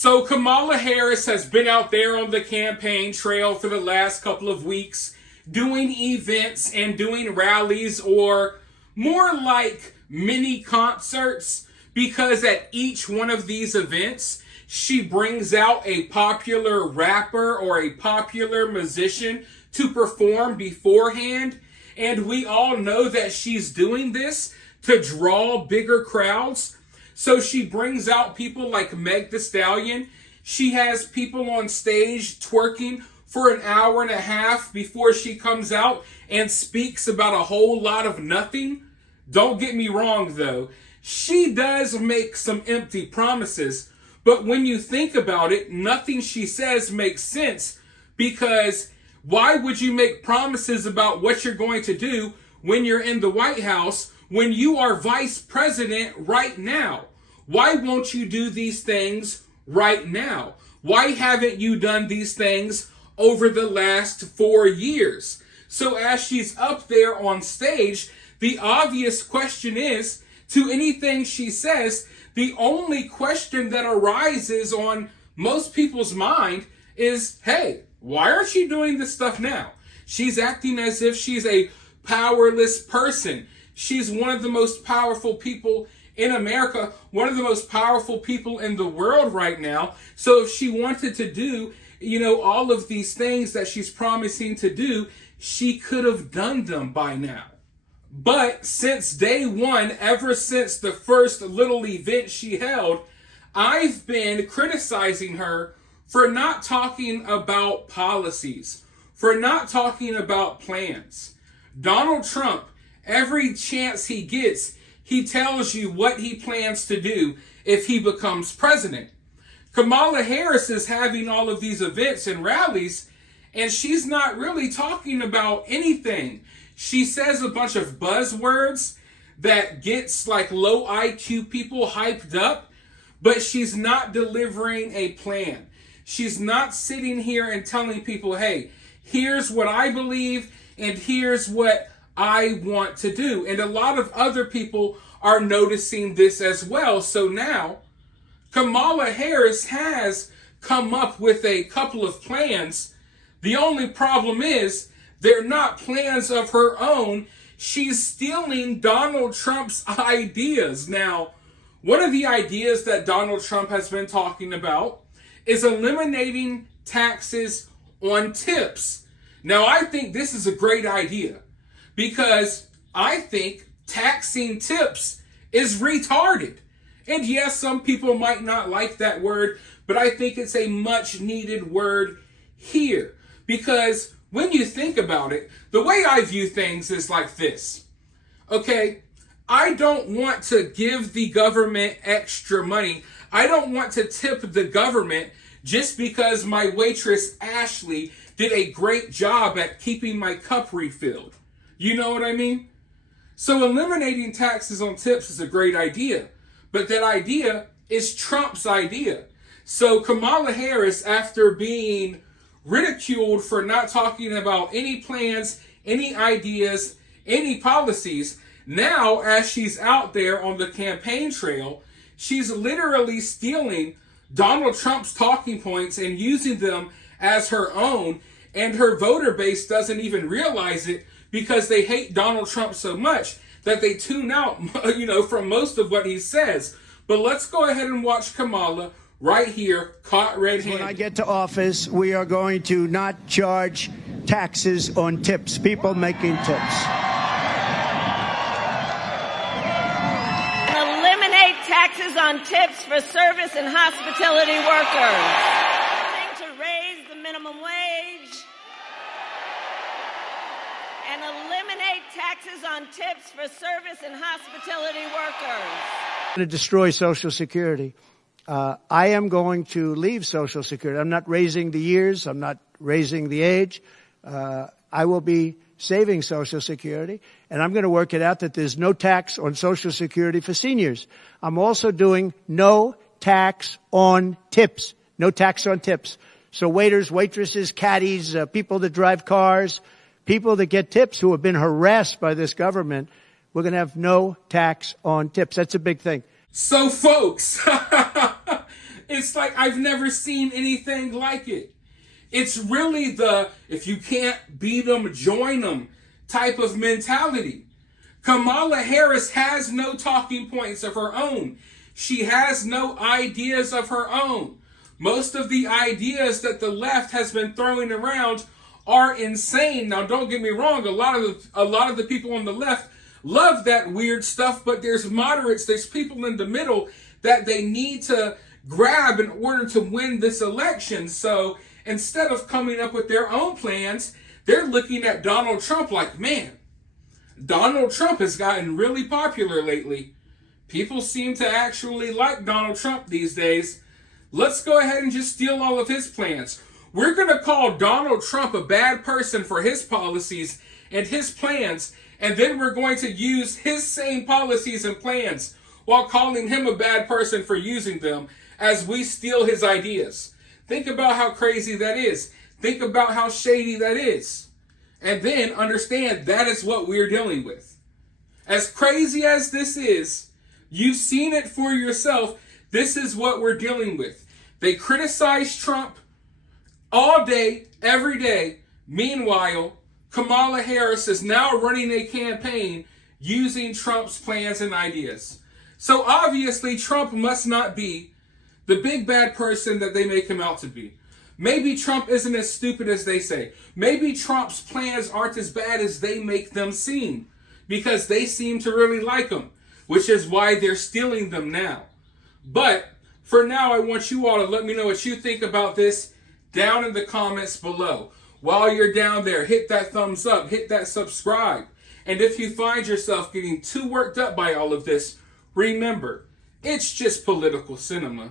So Kamala Harris has been out there on the campaign trail for the last couple of weeks doing events and doing rallies, or more like mini concerts, because at each one of these events she brings out a popular rapper or a popular musician to perform beforehand. And we all know that she's doing this to draw bigger crowds. So she brings out people like Meg Thee Stallion. She has people on stage twerking for an hour and a half before she comes out and speaks about a whole lot of nothing. Don't get me wrong though, she does make some empty promises, but when you think about it, nothing she says makes sense, because why would you make promises about what you're going to do when you're in the White House, when you are vice president right now? Why won't you do these things right now? Why haven't you done these things over the last 4 years? So as she's up there on stage, the obvious question is, to anything she says, the only question that arises on most people's mind is, hey, why aren't you doing this stuff now? She's acting as if she's a powerless person. She's one of the most powerful people in America, one of the most powerful people in the world right now. So if she wanted to do, all of these things that she's promising to do, she could have done them by now. But since day one, ever since the first little event she held, I've been criticizing her for not talking about policies, for not talking about plans. Donald Trump, every chance he gets, he tells you what he plans to do if he becomes president. Kamala Harris is having all of these events and rallies, and she's not really talking about anything. She says a bunch of buzzwords that gets like low IQ people hyped up, but she's not delivering a plan. She's not sitting here and telling people, hey, here's what I believe and here's what I want to do. And a lot of other people are noticing this as well. So now Kamala Harris has come up with a couple of plans. The only problem is they're not plans of her own. She's stealing Donald Trump's ideas. Now, one of the ideas that Donald Trump has been talking about is eliminating taxes on tips. Now, I think this is a great idea, because I think taxing tips is retarded. And yes, some people might not like that word, but I think it's a much needed word here. Because when you think about it, the way I view things is like this. Okay, I don't want to give the government extra money. I don't want to tip the government just because my waitress Ashley did a great job at keeping my cup refilled. You know what I mean? So eliminating taxes on tips is a great idea, but that idea is Trump's idea. So Kamala Harris, after being ridiculed for not talking about any plans, any ideas, any policies, now as she's out there on the campaign trail, she's literally stealing Donald Trump's talking points and using them as her own, and her voter base doesn't even realize it, because they hate Donald Trump so much that they tune out, from most of what he says. But let's go ahead and watch Kamala right here, caught red-handed. When I get to office, we are going to not charge taxes on tips, people making tips. Eliminate taxes on tips for service and hospitality workers. To raise the minimum wage and eliminate taxes on tips for service and hospitality workers. To destroy Social Security. I am going to leave Social Security. I'm not raising the years. I'm not raising the age. I will be saving Social Security, and I'm going to work it out that there's no tax on Social Security for seniors. I'm also doing no tax on tips. No tax on tips. So waiters, waitresses, caddies, people that drive cars, people that get tips who have been harassed by this government, we're going to have no tax on tips. That's a big thing. So folks, It's like I've never seen anything like it. It's really the if you can't beat them, join them type of mentality. Kamala Harris has no talking points of her own. She has no ideas of her own. Most of the ideas that the left has been throwing around are insane. Now, don't get me wrong. A lot of the people on the left love that weird stuff, but there's moderates, there's people in the middle that they need to grab in order to win this election. So instead of coming up with their own plans, they're looking at Donald Trump like, man, Donald Trump has gotten really popular lately. People seem to actually like Donald Trump these days. Let's go ahead and just steal all of his plans. We're going to call Donald Trump a bad person for his policies and his plans, and then we're going to use his same policies and plans while calling him a bad person for using them as we steal his ideas. Think about how crazy that is. Think about how shady that is. And then understand that is what we're dealing with. As crazy as this is, you've seen it for yourself. This is what we're dealing with. They criticize Trump all day, every day. Meanwhile, Kamala Harris is now running a campaign using Trump's plans and ideas. So obviously, Trump must not be the big bad person that they make him out to be. Maybe Trump isn't as stupid as they say. Maybe Trump's plans aren't as bad as they make them seem, because they seem to really like him, which is why they're stealing them now. But for now, I want you all to let me know what you think about this down in the comments below. While you're down there, hit that thumbs up, hit that subscribe. And if you find yourself getting too worked up by all of this, remember, it's just political cinema.